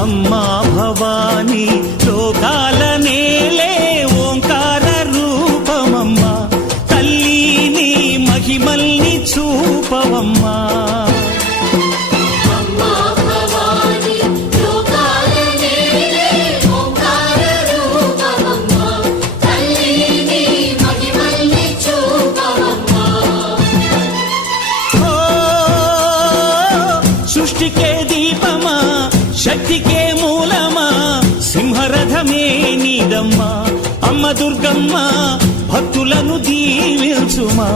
అమ్మా భవానీ లోకాల నేలే ఓంకార రూపమమ్మా, తల్లి నీ మహిమల్ని చూపవమ్మా. సృష్టికే దీపమా, శక్తికే మూలమా, సింహరథమే నీదమ్మా. అమ్మ దుర్గమ్మ భక్తులను దీవించుమా.